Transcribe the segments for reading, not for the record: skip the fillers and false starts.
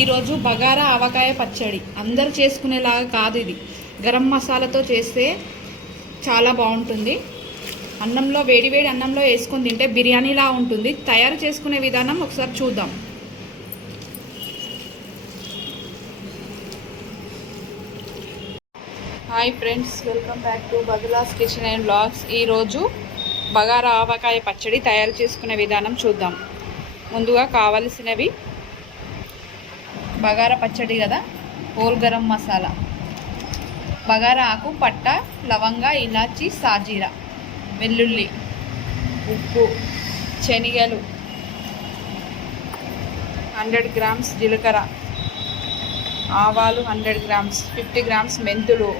ఈరోజు బగారా ఆవకాయ పచ్చడి అందరు చేసుకునేలాగా కాదు. ఇది గరం మసాలాతో చేస్తే చాలా బాగుంటుంది. అన్నంలో వేడివేడి అన్నంలో వేసుకొని తింటే బిర్యానీలా ఉంటుంది. తయారు చేసుకునే విధానం ఒకసారి చూద్దాం. Hi friends, welcome back to బదులాస్ కిచెన్ అండ్ వ్లాగ్స్. ఈరోజు బగారా ఆవకాయ పచ్చడి తయారు చేసుకునే విధానం చూద్దాం. ముందుగా కావలసినవి బగారా పచ్చడి కదా, హోల్ గరం మసాలా, బగారా ఆకు, పట్ట, లవంగ, ఇలాచి, సాజీరా, వెల్లుల్లి, ఉప్పు, శనగలు, 100 గ్రామ్స్ జీలకర్ర, ఆవాలు 100 గ్రామ్స్, 50 గ్రామ్స్ మెంతులు,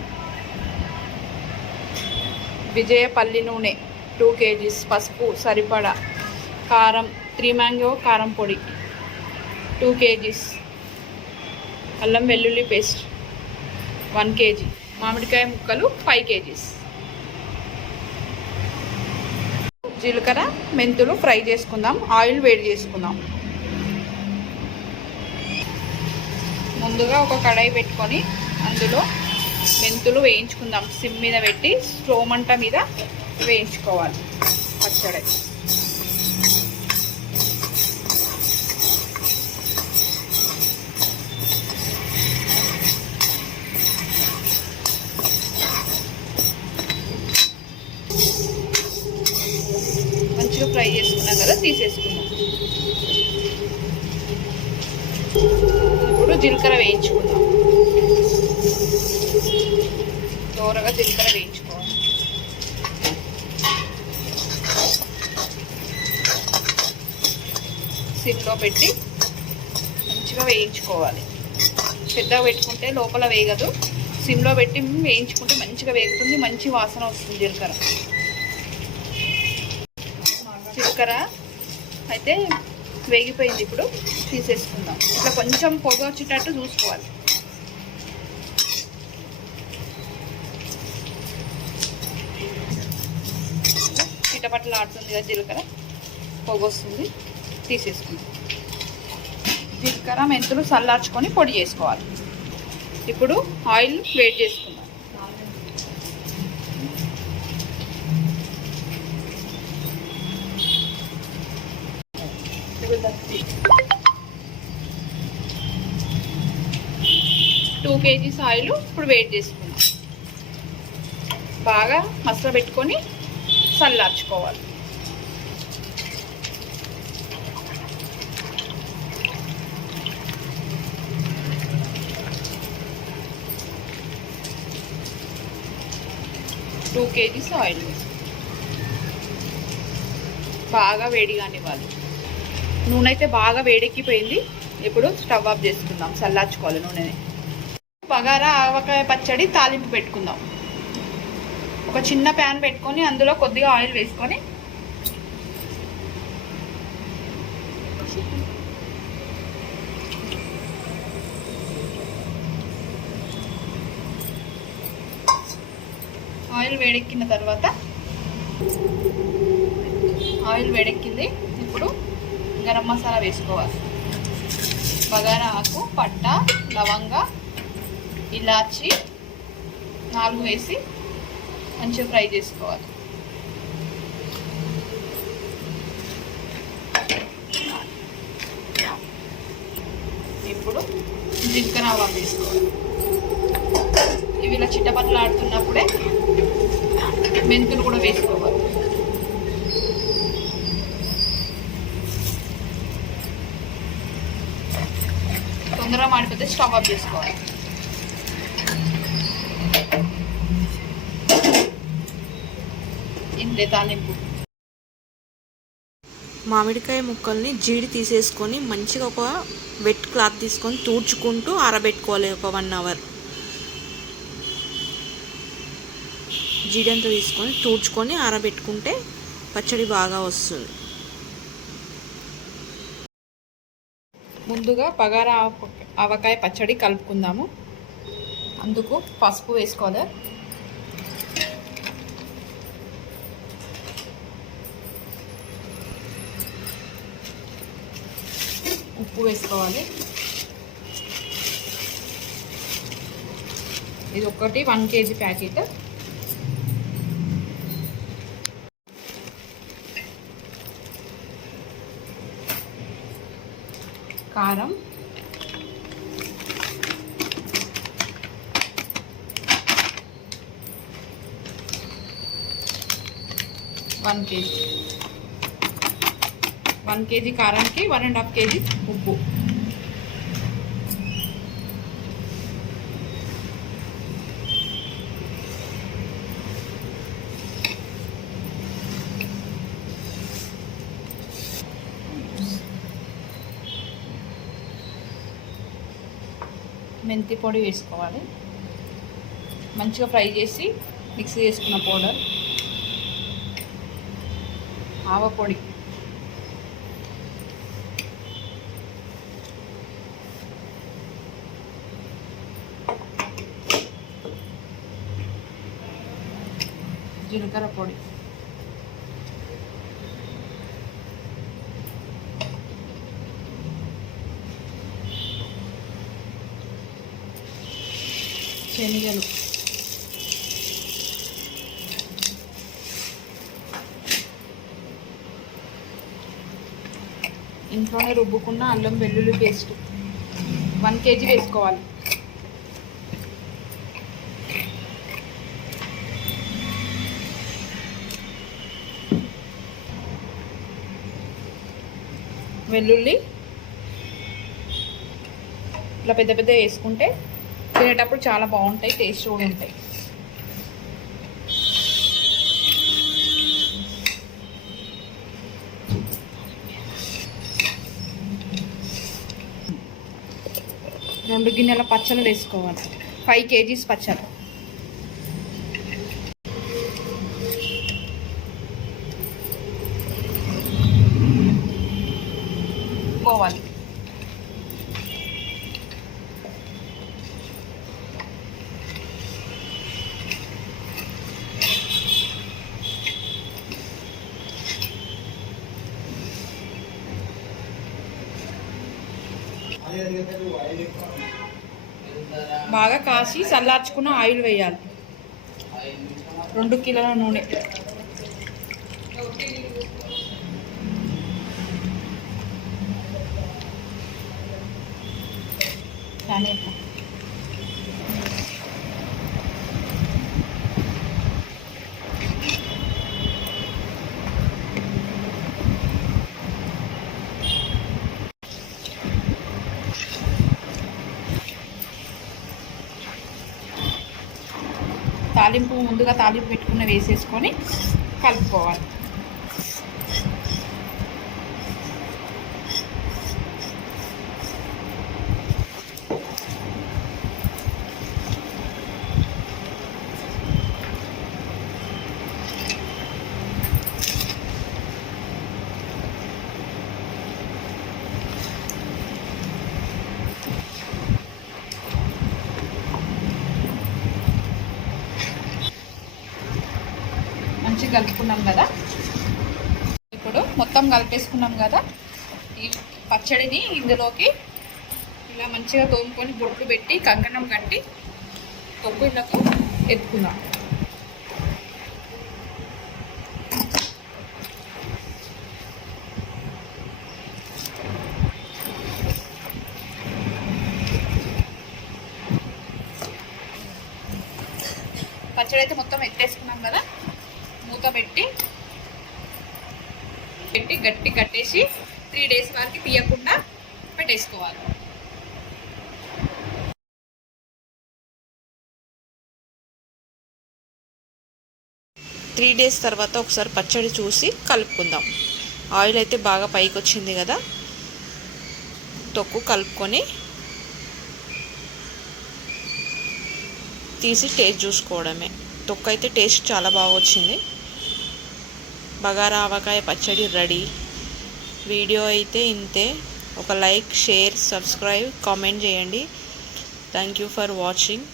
విజయపల్లి నూనె 2 kgs, పసుపు సరిపడా, కారం 3 మ్యాంగో కారం పొడి 2 kgs, అల్లం వెల్లుల్లి పేస్ట్ 1 kg, మామిడికాయ ముక్కలు 5 kgs. జీలకర్ర మెంతులు ఫ్రై చేసుకుందాం. ఆయిల్ వేడి చేసుకుందాం. ముందుగా ఒక కడాయి పెట్టుకొని అందులో మెంతులు వేయించుకుందాం. సిమ్ మీద పెట్టి స్లో మంట మీద వేయించుకోవాలి. పచ్చడి మంచిగా ఫ్రై చేసుకున్నాం కదా, తీసేసుకున్నాం. ఇప్పుడు జీలకర్ర వేయించుకుందాం. దోరగా జీలకర్ర వేయించుకోవాలి. సిమ్లో పెట్టి మంచిగా వేయించుకోవాలి. పెద్దగా పెట్టుకుంటే లోపల వేగదు. సిమ్లో పెట్టి వేయించుకుంటే మంచిగా వేగుతుంది. మంచి వాసన వస్తుంది. జీలకర్ర అయితే వేగిపోయింది. ఇప్పుడు తీసేసుకుందాం. ఇట్లా కొంచెం పొగ వచ్చేటట్టు చూసుకోవాలి. చిటపట్లు ఆడుతుంది కదా జీలకర్ర, పొగ వస్తుంది. తీసేసుకుందాం. జీలకర్ర మెంతులు చల్లార్చుకొని పొడి చేసుకోవాలి. ఇప్పుడు ఆయిల్ వేడి చేసుకుందాం. 2 kgs ఆయిల్ ఇప్పుడు వేడి చేసుకుందాం. బాగా మసాలా పెట్టుకొని చల్లార్చుకోవాలి. టూ kgs ఆయిల్ బాగా వేడిగానివ్వాలి. నూనె అయితే బాగా వేడెక్కిపోయింది. ఇప్పుడు స్టవ్ ఆఫ్ చేసుకుందాం. చల్లార్చుకోవాలి నూనెని. బగారా ఆవకాయ పచ్చడి తాలింపు పెట్టుకుందాం. ఒక చిన్న ప్యాన్ పెట్టుకొని అందులో కొద్దిగా ఆయిల్ వేసుకొని ఆయిల్ వేడెక్కిన తర్వాత ఆయిల్ వేడెక్కింది. ఇప్పుడు గరం మసాలా వేసుకోవాలి. బగారా ఆకు, పట్ట, లవంగ, ఇలాచి 4 వేసి మంచిగా ఫ్రై చేసుకోవాలి. ఇప్పుడు జీలకర్ర ఆవాలు వేసుకోవాలి. ఇవి ఇలా చిట్టపట్లు ఆడుతున్నప్పుడే మెంతులు కూడా వేసుకోవాలి. తొందరగా మాడిపోతే స్టవ్ ఆఫ్ చేసుకోవాలి. ఇంతే తాలింపు. మామిడికాయ ముక్కల్ని జీడి తీసేసుకొని మంచిగా ఒక వెట్ క్లాత్ తీసుకొని తూడ్చుకుంటూ ఆరబెట్టుకోవాలి. ఒక 1 అవర్ జీడంతా తీసుకొని తూడ్చుకొని ఆరబెట్టుకుంటే పచ్చడి బాగా వస్తుంది. ముందుగా బగారా ఆవకాయ పచ్చడి కలుపుకుందాము. అందుకు పసుపు వేసుకోవాలి. ఉప్పు వేసుకోవాలి. ఇది ఒకటి 1 kg ప్యాకెట్. కారం, వన్ కేజీ కారానికి 1.5 kg ఉప్పు. మెంతి పొడి వేసుకోవాలి. మంచిగా ఫ్రై చేసి మిక్స్ చేసుకున్న పౌడర్. ఆవ పొడి, జీలకర్ర పొడి, శనగలు, ఇంట్లోనే రుబ్బుకున్న అల్లం వెల్లుల్లి పేస్ట్ 1 kg వేసుకోవాలి. వెల్లుల్లి ఇట్లా పెద్ద పెద్ద వేసుకుంటే తినేటప్పుడు చాలా బాగుంటాయి, టేస్ట్ కూడా ఉంటాయి. రెండు గిన్నెల పచ్చళ్ళు వేసుకోవాలి. 5 kgs పచ్చళ్ళు పోవాలి. బాగా కాసి చల్లార్చుకున్న ఆయిల్ వేయాలి. 2 కిలోల నూనె, తాలింపు ముందుగా తాలింపు పెట్టుకున్న వేసేసుకొని కలుపుకోవాలి. మంచిగా కలుపుకున్నాం కదా. ఇప్పుడు మొత్తం కలిపేసుకున్నాం కదా. ఈ పచ్చడిని ఇందులోకి ఇలా మంచిగా తోముకొని బొట్లు పెట్టి కంకణం కట్టి తొక్కులకు ఎత్తుకుందాం. పచ్చడి అయితే మొత్తం ఎత్తేసుకున్నాం కదా. మూత పెట్టి గట్టి కట్టేసి 3 days వరకు తీయకుండా పెట్టేసుకోవాలి. 3 days తర్వాత ఒకసారి పచ్చడి చూసి కలుపుకుందాం. ఆయిల్ అయితే బాగా పైకి వచ్చింది కదా. తొక్కు కలుపుకొని తీసి టేస్ట్ చూసుకోవడమే. తొక్కు అయితే టేస్ట్ చాలా బాగా వచ్చింది. బగారా ఆవకాయ పచ్చడి రెడీ. వీడియో అయితే ఇంతే. ఒక లైక్, షేర్, సబ్స్క్రైబ్, కామెంట్ చేయండి. Thank you for watching.